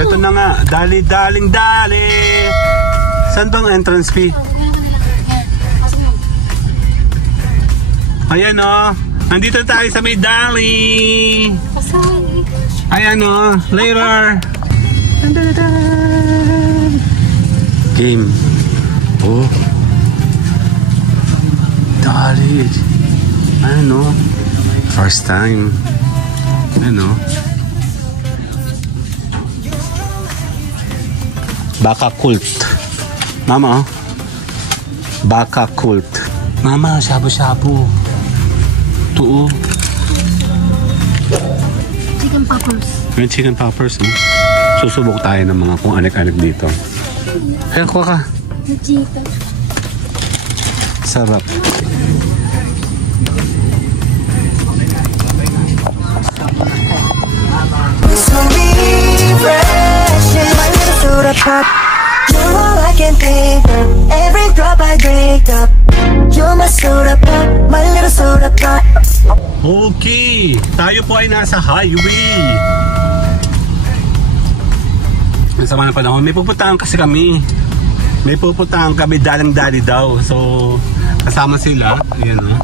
Ito na nga, dali. Saan bang entrance fee? Ayan o, nandito tayo sa may dali. Ayan o, later. Game. Oh. Dali. Ano? First time. Ano? Baka cult. Mama, oh. Baka cult. Mama, shabu-shabu. Ito, oh. Chicken poppers. May chicken poppers, oh. Susubok tayo ng mga kung anak-anak dito. Kaya kuha ka. Chicken. Sarap. So refreshing, my little soda pop. You're all I can think of. Every drop I drink up. You're my soda pop, my little soda pop. Okay, tayo po ay nasa highway. Sa mga panahon, may pupuntahan kasi kami. May pupuntahan kami, dalang-dali daw. So, kasama sila. Ayan, oh.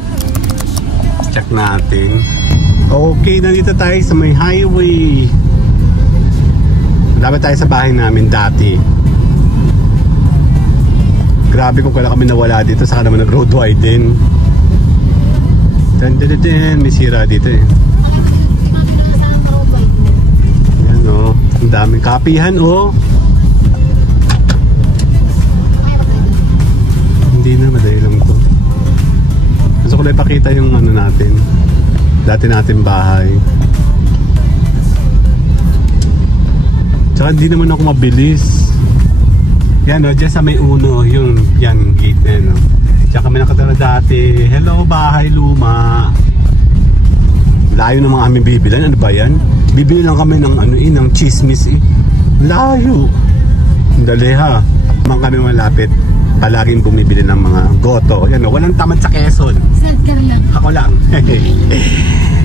Check natin. Okay, nandito tayo sa may highway. Dapat tayo sa bahay namin dati. Grabe kung kala kami nawala dito. Saka naman nag-road wide din. May sira dito eh. Ayan o, ang daming kapihan o. Hindi na, madali lang to. Gusto ko lang ipakita yung ano natin, dati natin bahay. Tsaka hindi naman ako mabilis. Yan o, dyan sa may uno, yung yan gate na yun o. Tsaka kami nakatala dati. Hello bahay luma. Layo ng mga aming bibilan. Ano ba yan? Bibili lang kami ng ano ng chismis eh. Layo. Dali ha. Mang kami malapit. Palaging bumibili ng mga goto. Yan o, walang tamad sa Quezon. Ako lang.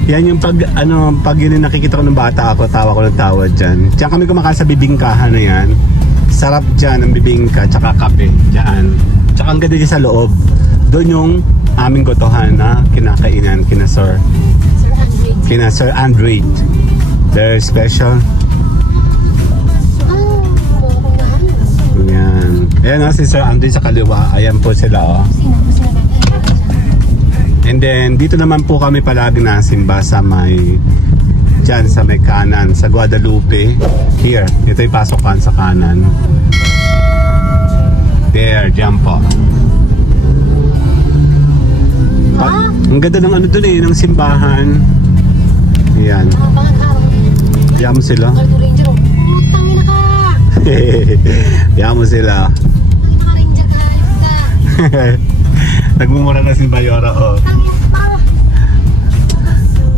Yan yung pag yun nakikita ko ng bata ako, tawa ko ng tawa dyan. Diyan kami kumakain sa bibingkahan na yan. Sarap dyan ang bibingka, tsaka kape dyan. Tsaka ang ganda dyan sa loob. Doon yung aming gotohan na kinakainan kina Sir Andre. They're special. Ayan. Ayan o, si Sir Andre sa kaliwa. Ayan po sila o. And then dito naman po kami palagi nasimba sa may dyan sa may kanan, sa Guadalupe. Here, ito yung pasokan sa kanan. There, dyan po. Ang ganda ng ano dun eh, ng simbahan. Ayan. Ayan mo sila. Ayan mo sila. Nagmumura na si Bayora, oh.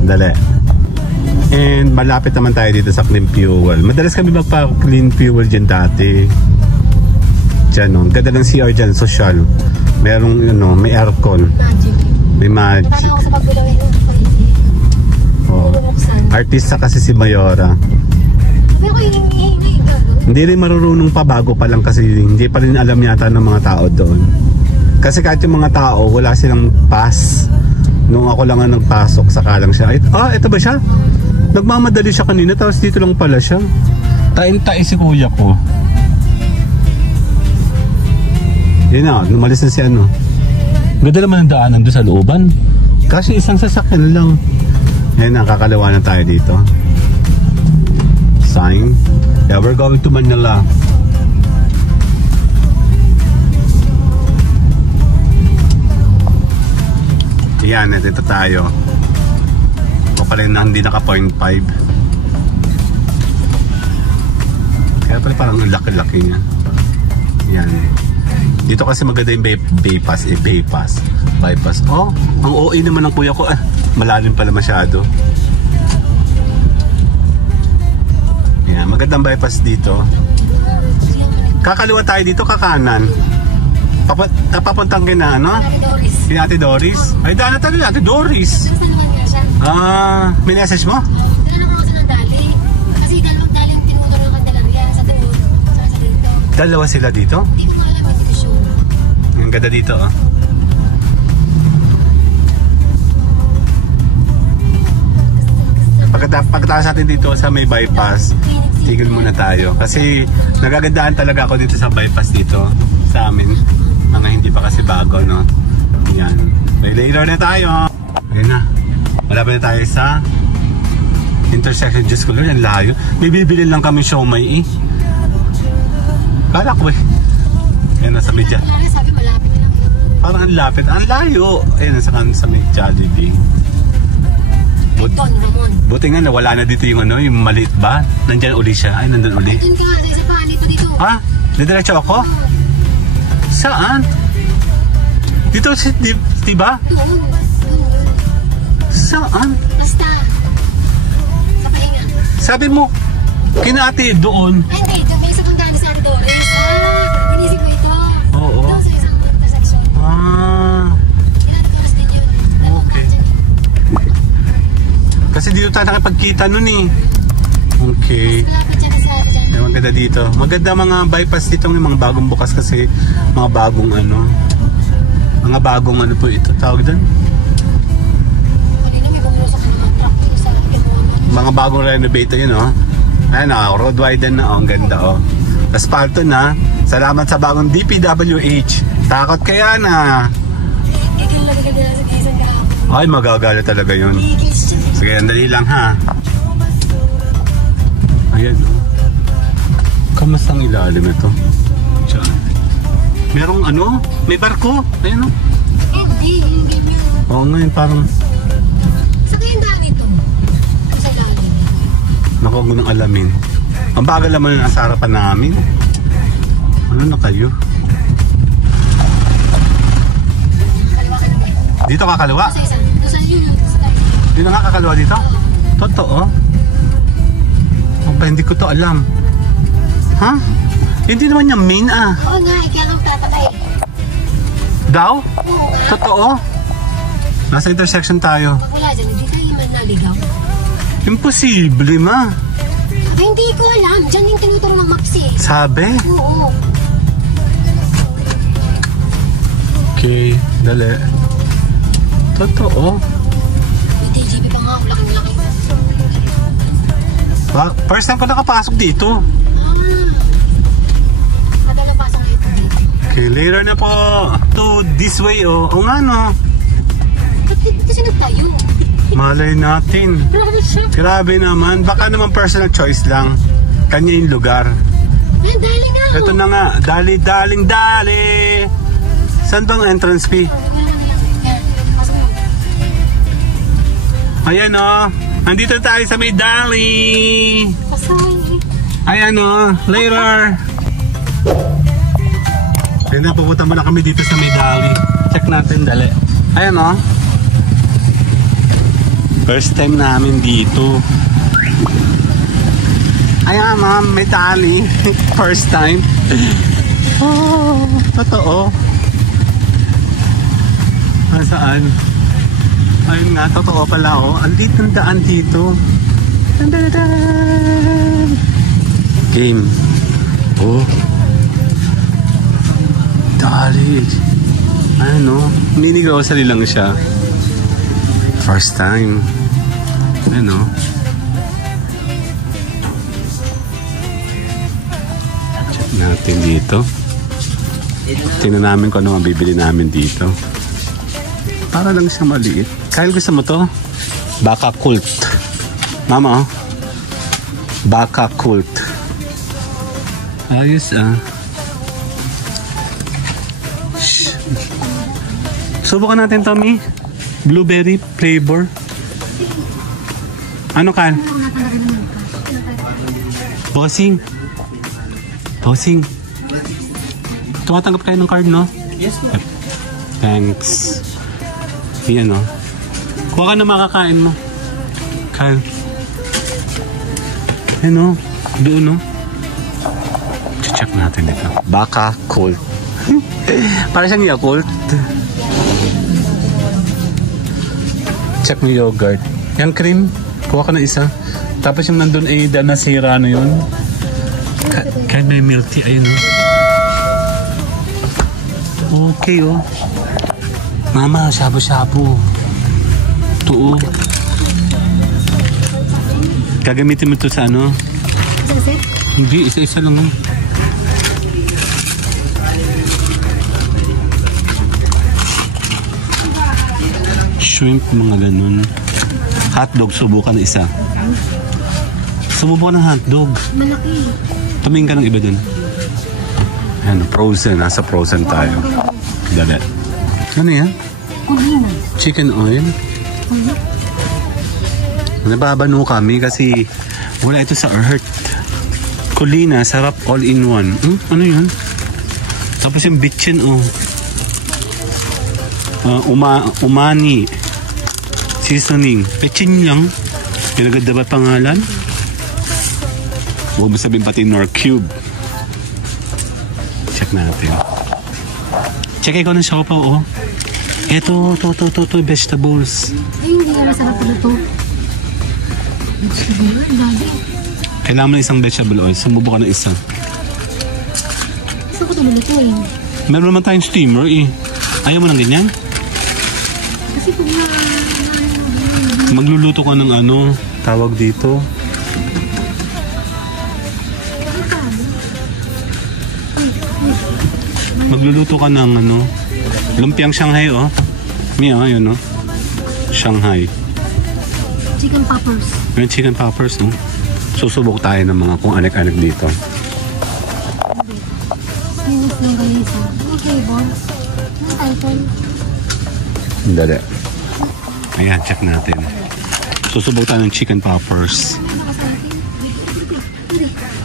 Dali. And malapit naman tayo dito sa Clean Fuel. Madalas kami magpa-Clean Fuel dyan dati. Dyan, oh. Ganda ng CR dyan, social. Merong, may aircon. May magic. Oh. Artista kasi si Mayora. Hindi rin marurunong pa, bago pa lang kasi hindi pa rin alam yata ng mga tao doon. Kasi kahit yung mga tao, wala silang pass. Nung ako lang ang nagpasok, saka lang siya. Ito ba siya? Nagmamadali siya kanina, tapos dito lang pala siya. Tain-tain si kuya ko. Yun na, lumalis na si ano. Ganda naman ang daanan doon sa looban. Kasi isang sasakyan lang. Ayan, nakakalawa na tayo dito. Sign. Yeah, we're going to Manila. Ayan, dito tayo. O pala na hindi naka 0.5. Kaya pala parang laki-laki niya. Ayan. Dito kasi maganda yung bypass. Bypass. Oh, ang OA naman ng kuya ko. Malalim pala masyado. Ayan, magandang bypass dito. Kakaliwa tayo dito, kakanan. Papuntang kina, ano? Kina Ate Doris. Ay, daan na tayo Ate Doris. May message mo? Tinanong ako sa nandali. Kasi dalawang dali yung tinuturo ng Candelaria. Dalawa sila dito? Hindi ko alam yung division. Ang ganda dito, oh. Pagkatapos natin dito sa may bypass, tigil muna tayo. Kasi nagagandaan talaga ako dito sa bypass dito sa amin. Mga hindi pa kasi bago, no? Yan. May later na tayo. Ayun na. Malapit na tayo sa intersection. Diyos ko, Lord, ang layo. May bibili lang kami siomay, eh. Kala ko, eh. Ayun na sa medya. Sabi malapit lang. Parang ang lapit. Ang layo. Ayun, sa may Jollibee. Don Ramon. Buti nga nawala na dito yung ano, yung maliit ba? Nandyan uli siya. Ay, nandun uli. Doon ka nga, sa isa pa, dito. Ha? Didiretso ako? Saan? Dito, diba? Doon. Saan? Basta. Sa pahinga. Sabi mo, kinati doon. Ay, hindi. Doon may isa pang daan sa Ate Doris. Inisip ko ito. Oo. Doon sa isang intersection. Ah. Ate Doris din yun. Okay. Kasi dito tayo nakipagkita nun eh. Okay. Malapit siya sa dyan. Ay, maganda dito. Maganda mga bypass dito. May mga bagong bukas kasi mga bagong ano. Mga bagong ano po ito. Tawag doon? Kanina may bumulusok na naman truck sa Kimuano. Mga bagong renovate yun, oh. Ayan, oh, road widen na, oh. Ang ganda, oh. Aspalto na. Salamat sa bagong DPWH. Takot kaya na. Gigil na sa isang kahapon. Ay, magagala talaga yun. Gigil siya. Sige, andali lang, ha. Ayan, oh. Kamusta ang ilalim ito? Diyan. Merong ano? May barko. Ayan, oh. Hindi, hindi nyo. Oo, ngayon parang Sa kayong dami ito? Sa lalim. naku, huwag mo nang alamin. Ang bagal naman ang sarapan namin. Ano na kayo? Kaliwa ka naman. Dito kakaliwa? Sa isa. Doon sa yun. Sa tayo. Dito nga kakaliwa dito? Totoo? Hindi ko to alam. Ha? Hindi naman yung main, ah. Oo nga, kaya lang tatatay. Daw? Oo nga. Totoo? Nasa intersection tayo. Pag wala dyan, hindi tayo man naligaw. Imposible, ma. Ay, hindi ko alam. Diyan yung tinuturo ng maps eh. Sabi? Oo. Okay, dali. Totoo. May TGP pa nga. Laking-laki. First time ko nakapasok dito. Kadalapasan kayo po dito. Okay, later na po. To this way, oh. O nga, no. Ba't dito siya nagtayo? Malay natin. Grabe siya. Grabe naman. Baka naman personal choice lang. Kanya yung lugar. Ay, dali na. Ito na nga. Dali. Saan bang entrance fee? Ayan, oh. Andito tayo sa may Dali. Pasay. Ayan, oh. Later. Ayan na, pupunta muna kami dito sa may Dali. Check natin, dali. Ayan, oh. First time namin dito. Ayan, ma'am, may Dali. First time. Oh, totoo. Saan? Ayun nga, totoo pala, oh. Ang lit ng daan dito. Game. Oh. Dali. Ano? Mini grocery lang siya. First time. Ano? Check natin dito. Tingnan namin kung ano mabibili namin dito. Para lang siya maliit. Kyle, gusto mo to? Baka cult. Mama, oh. Baka cult. Ayos, ah. Shh. Subukan natin, Tommy. Blueberry flavor. Ano, Kyle? Bossing. Tumatanggap kayo ng card, no? Yes, po. Thanks. Yan, no? Kuha ka na makakain mo. Kyle. Yan, no? Doon, no? Check natin ito. Baka Colt. Para siyang Yakult. Check mo yogurt. Yung cream, kuha ka na isa. Tapos yung nandun ay nasira na yun. Kahit may milk tea, ayun, no? Okay, oh. Mama, shabu-shabu. Ito, oh. Gagamitin mo ito sa ano? Isang set? Hindi, isa-isa lang, oh. Shrimp, mga ganun. Hotdog, subukan na isa. Subukan ng hotdog. Malaki. Tumingin ka ng iba dun. Ano, frozen. Nasa frozen tayo. Dali. Ano yan? Kulina. Chicken oil? Nababano kami kasi wala ito sa earth. Kulina, sarap all in one. Ano yun? Tapos yung bitchin, oh. Umani. Seasoning. Bitchin lang. Pinaganda ba pangalan? Huwag mo sabihin pati Nor Cube. Check natin. Check ikaw ng siopaw, oh. Ito, vegetables. Ay, hindi nga masarap na ito. Vegetable oil, dali. Kailangan mo na isang vegetable oil. Sumubo ka na isa. Gusto ko ito ito eh. Meron naman tayong steamer, eh. Ayaw mo ng ganyan? Kasi pag Magluluto ka ng ano, tawag dito. Magluluto ka ng ano, lumpiang Shanghai, oh. Mia, yun, oh. Shanghai. chicken poppers. Yung chicken poppers, no? Susubok tayo ng mga kung anak-anak dito. Sinis ng ganisa. Okay, boss. Ang title. Dali. Ayan, check natin. Susubok tayo ng chicken poppers.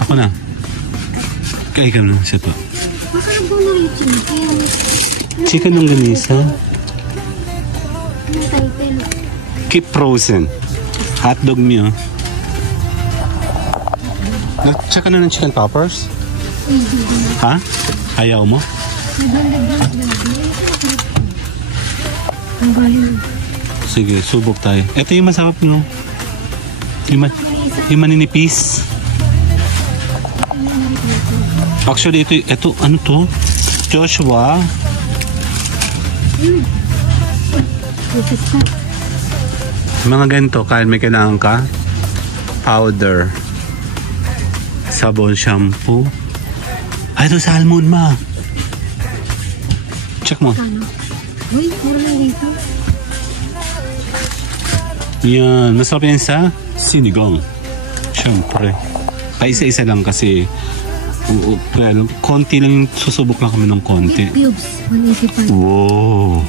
Ako na. Kaya ikaw na siya to. Masarap po na yung chicken. Chicken ng ganisa. Ang title. Keep frozen. Hotdog niyo. Nag-check ka na ng chicken poppers? Ha? Ayaw mo? Ang galing. Sige, subok tayo. Ito yung masarap nyo. Yung maninipis. Actually, ito, ano to? Joshua. Mga ganito, kahit may kailangan ka. Powder. Sabon, shampoo. Ay, ito salmon, ma. Check mo. Uy, meron lang dito. Yan, masarap yan sa sinigang. Siyempre. Paisa-isa lang kasi well, konti lang, susubok lang kami ng konti. Cubes, 185. Wow.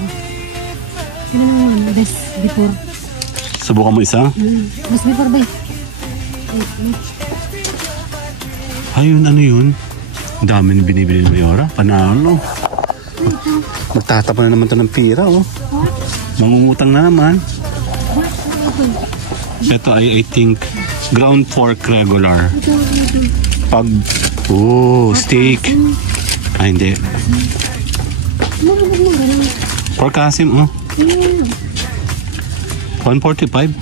Ano naman, best before. Subukan mo isa? Best before ba? Ayun, ano yun? Ang dami na binibili ng Mayora. Panalo. Magtatapon na naman ito ng pira, oh. Mangungutang na naman. Ito ay, I think, ground pork regular. Pag, steak. Ay, hindi. Pork asim, oh. 145.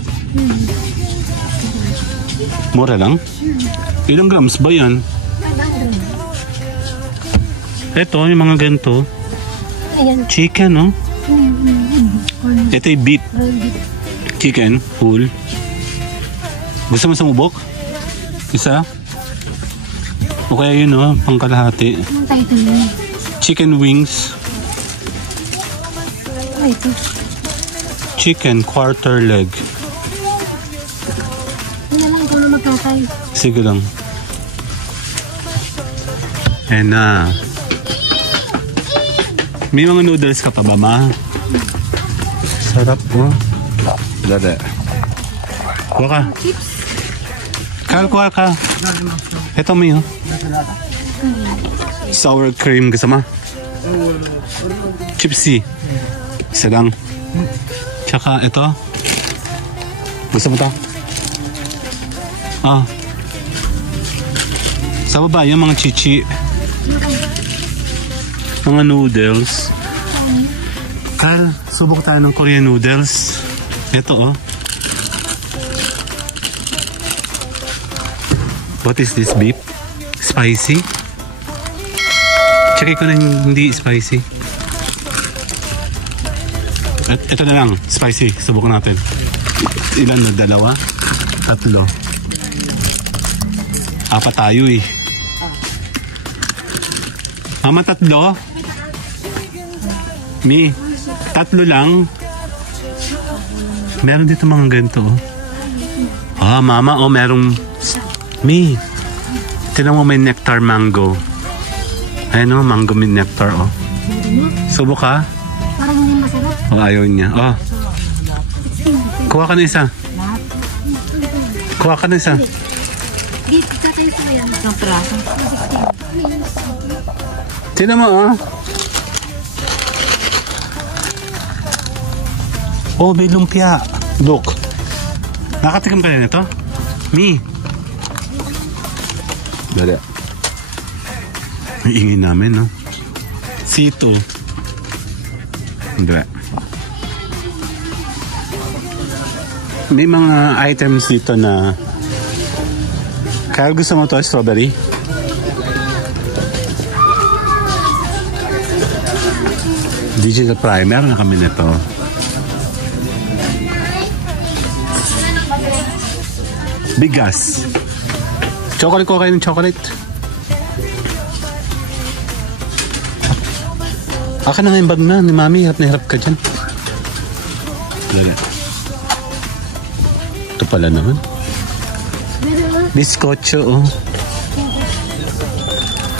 Mura lang? Ilang grams ba yan? Ito, yung mga ganito. Ayan. Chicken, no? Ito yung beef. Chicken, full. Gusto mo sumubok? Isa? O kaya yun, no? Pangkalahati. Anong title niya? Chicken wings. Ay, ito. Chicken quarter leg. Hindi na lang ikaw na magkakay. Sige lang. And may mga noodles ka pa ba, ma? Sarap, oh. Dada. Kuha ka. Chips. Kuha ka. Ito mo yun. Sour cream kasama. Chipsy. Isa lang. Tsaka ito. Gusto mo ito? Sa baba yung mga chichi. Mga noodles. Carl, subok tayo ng Korean noodles. Ito, oh. What is this, beef? Spicy? Check ko na hindi spicy. Ito na lang, spicy. Subukan natin. Ilan na? 2? 3. 4 tayo eh. Mama, 3? Mi, 3 lang. Meron dito mga ganito. Ah, mama, merong... Mi, tinan mo may nectar mango. Ayun mango may nectar, Subok ka? Parang hindi masarap. Ayaw niya. Kuha ka na isa. Kuha ka na isa. Dito, tatay ko yan. Ang praso. Tinan mo, may lumpia. Look. Nakatikam ka na ito? Mi. Dali. May ingay namin, no? Sito. Dali. May mga items dito na... Kaya gusto mo to, strawberry? Digital primer na kami nito. Bigas. Chocolate ko kayo ng chocolate. Aka na nga yung bag na ni Mami. Hirap na hirap ka dyan. Ito pala naman. Biskotso,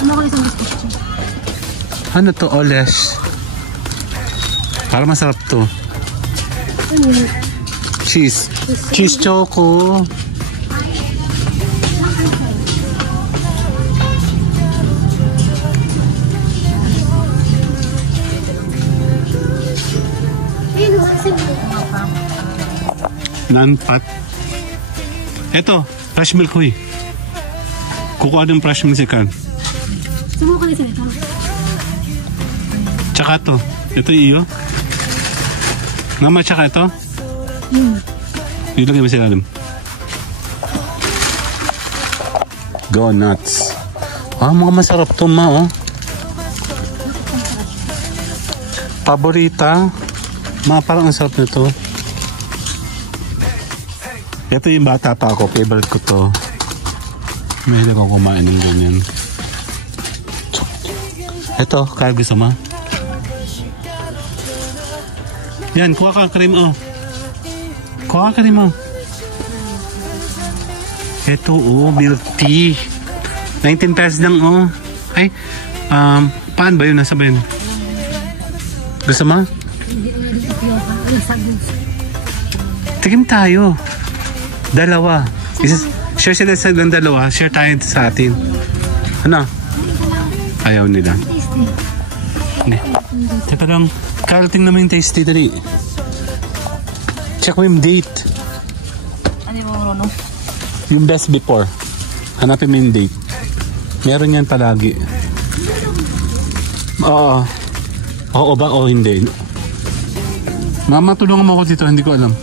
Ano ko isang biskotso? Ano to? Olesh. Para masarap to. Cheese. Cheese choco. Non-fat. Eto, fresh milk ko Kukuha ng fresh milk si Carl. Subukan isa ito. Tsaka to. Ito iyo. Mama, tsaka ito. Ilagay mo sila alam. Go nuts. Mga masarap to, ma, Paborita. Parang ang sarap nito. Ito yung bata pa ako. Favorite ko to. Mahilig akong kumain ng ganyan. Ito, kaya gusto mo? Yan, kuha ka cream, Kuha ka cream, Ito, milk tea. 19 pesos lang, Ay, paan ba yun? Nasa ba yun? Gusto mo? Tigim tayo. 2. Share sila sa ng 2. Share tayo sa atin. Ano? Ayaw nila. Hindi. Teka lang. Carl, tingnan mo yung tasty dali. Check mo yung date. Ano yung mga Yung best before. Hanapin mo yung date. Meron yan palagi. Oo. Oo ba o hindi? Mama, tulungan mo ako dito. Hindi ko alam.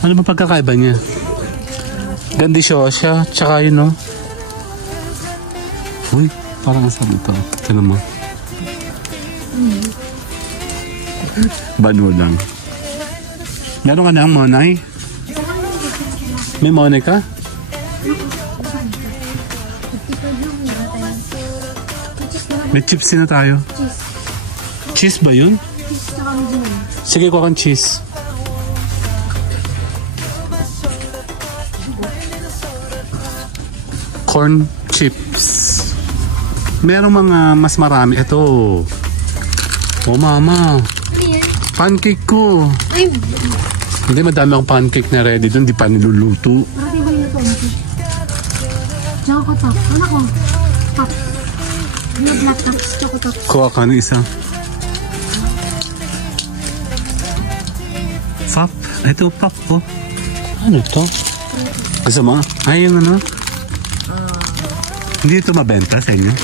Ano ba pagkakaiba niya? Gandisyosa. Tsaka yun, Uy, parang asal ito. Tignan mo. Bano lang. Meron ka na ang monay? May monay ka? May chips na tayo. Cheese ba yun? Sige, kuha kang cheese. Corn chips. Merong mga mas marami. Ito. Mama. Pancake ko. Ay, Hindi, madami akong pancake na ready doon. Di pa niluluto. marami ba yun ito? Choco top. Ano ko? Top. Yung black top. Choco top. Kuha ka ng isa. Pop. Ito, pop, Ano ito? Gusto mo? Ay, yung ano? Hindi ito mabenta sa inyo?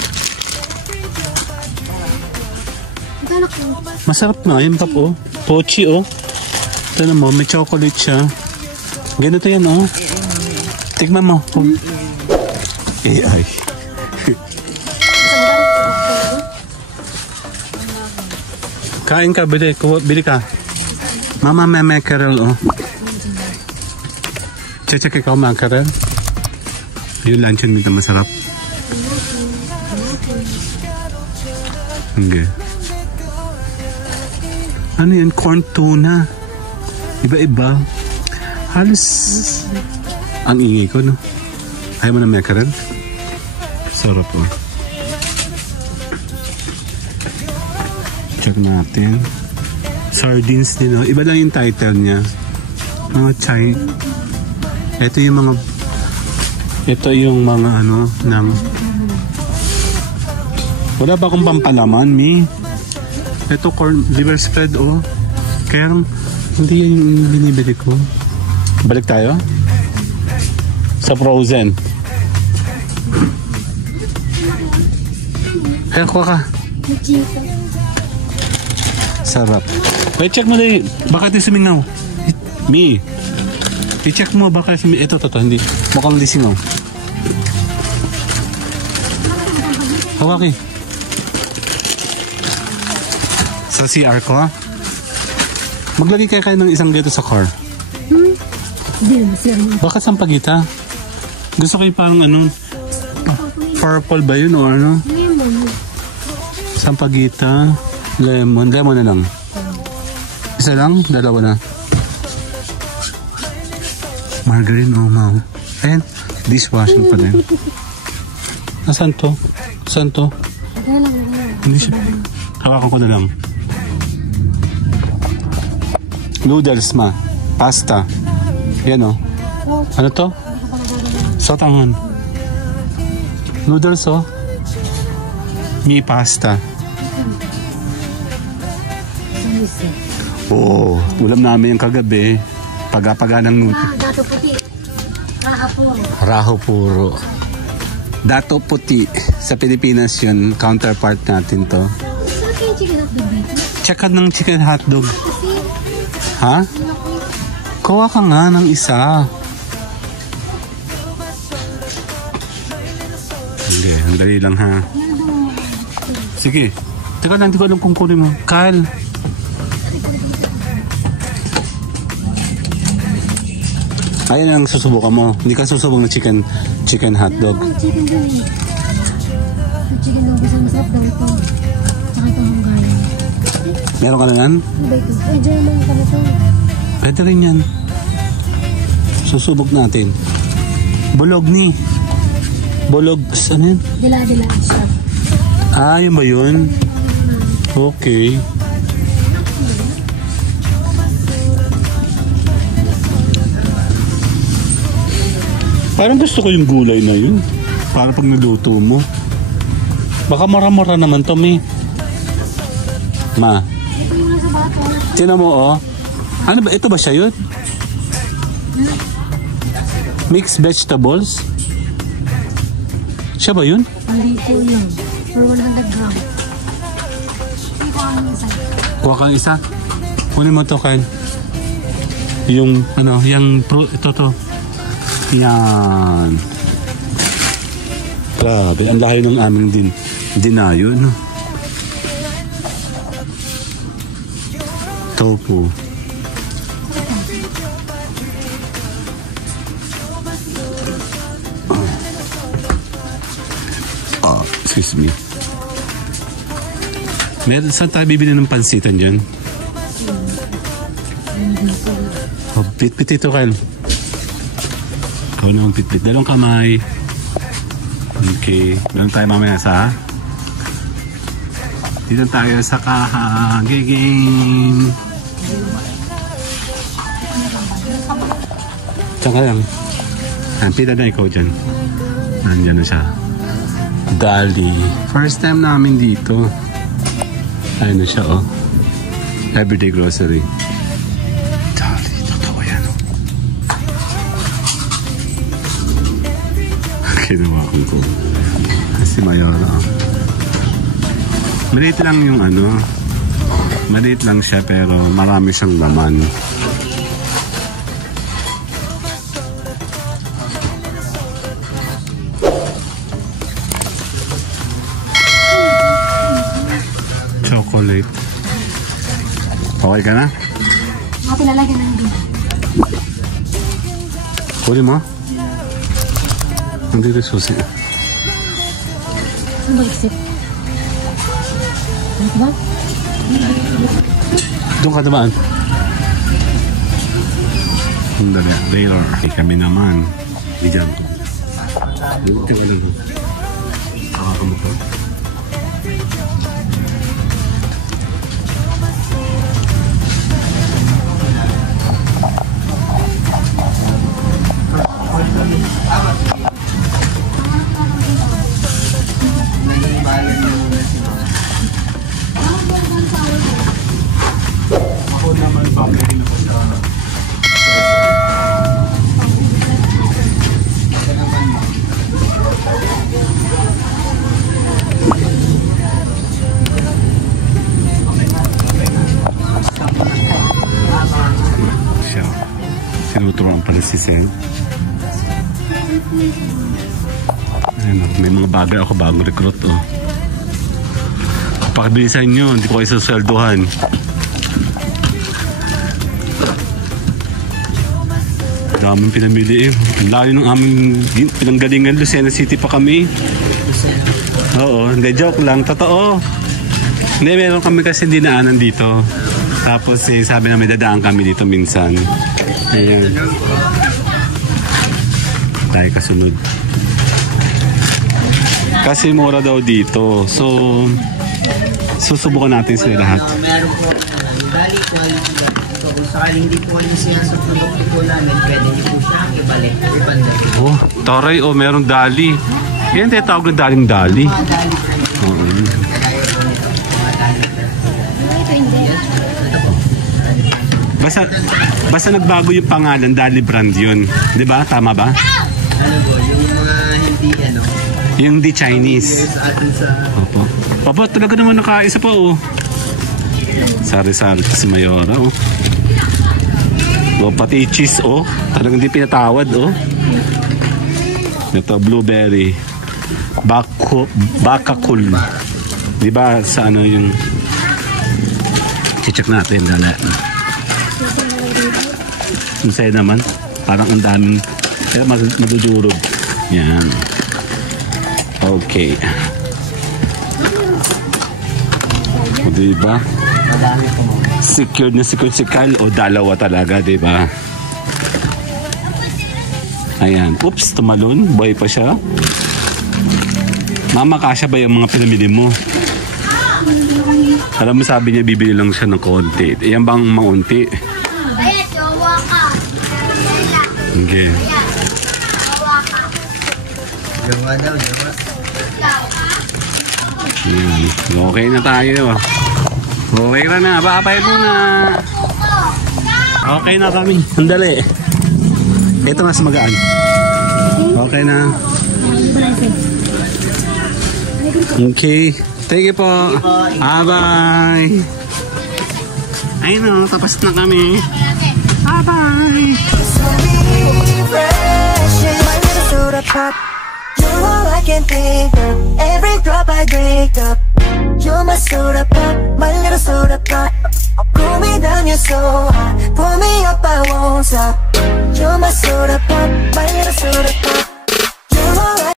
Magkano ko? Masarap na yung pop, Pochi, Ito mo, may chocolate siya. Ganito yan, Tignan mo. AI. Kain ka, bili ka. Mama, may mackerel, oh. Check ikaw, mackerel. Yung luncheon dito masarap. Okay. Ano yan? Corn tuna. Iba-iba. Halos ang ingay ko, no? Ayaw mo na mackerel? Sarap, oh. Check natin. Sardines din, oh. Iba lang yung title niya. Mga chai. Ito yung mga ano ng wala ba akong pampalaman, Mi? Ito corn liver spread, oh. Kaya hindi yan yung binibili ko. Balik tayo sa frozen. Kaya kuha ka. Sarap. Wait, check mo dali. Baka ito sumingaw. Mi, i-check mo baka sumingaw. Ito, hindi. Mukhang lisingaw. Hawak eh. Sa CR ko, ha? Maglagay kayo ng isang dito sa car. Baka sampagita. Gusto kayo parang ano, purple ba yun o ano? Sampagita, lemon na lang. Isa lang, dalawa na. Margarine, oh mau. Ayan, dishwashing pa din. Saan to? Hindi siya. Hawakan ko na lang. Noodles, ma. Pasta. Yan, oh. Ano to? Sotangan. Noodles, oh. Mi pasta. Oo. Ulam namin yung kagabi. Paga ng noodles. Dato puti. Raho puro. Dato puti. Sa Pilipinas yun. Counterpart natin to. Saan kayo chicken hotdog dito? Check ka ng chicken hotdog. Ha? Kuha ka nga ng isa. Hindi, ang dali lang ha. Sige. Teka lang, hindi ko alam kung kunin mo. Kyle. Ayan ang susubukan mo. Hindi ka susubok ng chicken hotdog. Ang chicken dun eh. Ang chicken dun gusto masarap daw ito. Tsaka itong Hungarian. Meron ka na yan? Ano ba ito? Ay, German ka na ito. Pwede rin yan. Susubok natin. Bulog ni. Bulog. Ano yun? Dila siya. Ah, yun ba yun? Okay. Parang gusto ko yung gulay na yun. Para pag niluto mo. Baka mura-mura naman to, Mi. Ma. Ito yung nasa bato. Tinan mo, oh. Ano ba? Ito ba siya yun? Mixed vegetables? Siya ba yun? Hindi ko yun. For 100 grams. Hindi ko ang isa. Kuha kang isa. Kunin mo to, Kyle. Yung, ano, yung ito to. Yan. Grabe, ang layo ng aming dinayo, no? Tofu. Excuse me. Saan tayo bibili ng pansitan dyan? Oh, pit-pit ito, Kyle. Ikaw naman pit-pit. Dalawang kamay. Okay. Doon tayo mamaya sa... Dito tayo sa kahagiging. Tsaka lang. Pita na ikaw dyan. Nandiyan na siya. Dali. First time namin dito. Ayun na siya, oh. Everyday grocery. Dali. Totoo yan, oh. Kinuha ko. Kasi Mayora, oh. Maliit lang yung ano. Maliit lang siya pero marami siyang laman. Chocolate. Okay ka na? Mga pinalagyan ng doon. Huli mo? Nandito yung susi. Saan ba exit? Dito ba? Doon ka naman. Sandali, later. Kami naman. Diyan. Dito ka lang. Kakakamu ko. Ako naman pabili na po siya. Siya. Sinuturoan pa na si Sen. Ayan, may mga bagay ako bagong recruit. Oh. Pakabilisan nyo, hindi ko kayo sasweldohan. Daming pinamili eh. Ang layo ng aming pinanggalingan. Lucena City pa kami. Oo, hindi, joke lang. Totoo. Hindi, meron kami kasi dinaanan dito. Tapos eh, sabi namin dadaan kami dito minsan. Ayun. Dahil kasunod. Kasi mura daw dito. So, susubukan natin sila lahat. Meron po dali quality. So, kung sakaling hindi po kayo siya sa produkto po namin, pwede niyo po siya ibalik. Ibanda. Oh, taray, oh, meron dali. Yan, tinatawag ng daling dali. Dali po. Oo. Ito hindi. Basta nagbago yung pangalan, Dali brand yun. Di ba? Tama ba? Ano po, yung mga hindi ano, Yung di Chinese. sa atin sa... Opo. Opo, talaga naman nakaisa pa, oh. Sari-sari si Mayora, oh. Oh, pati cheese, oh. Talagang hindi pinatawad, oh. Ito, blueberry. Bakakul. Di ba sa ano yung... I-check natin, dala. Masaya naman. Parang ang daming... Kaya madudurog. Yan. Okay. O, diba? Madami po mo. Secured na secured si Kyle o dalawa talaga, diba? Ayan. Oops, tumalon. Boy pa siya. Mama, kasya ba yung mga pinamili mo? Alam mo, sabi niya bibili lang siya ng konti. Yan bang maunti? Ayan, jowa ka. Okay. Jowa daw, jowa. Ayan. Okay na tayo. Okay na. Babay muna. Okay na kami. Sandali. Ito mas magaan. Okay na. Okay. Thank you po. Bye-bye. Ay no, tapos na kami. Bye-bye. So refreshing. My little soda pop. You're all I can think of. Every drop I drink up. You're my soda pop. My little soda pop. Cool me down, you're so hot. Pull me up, I won't stop. You're my soda pop. My little soda pop.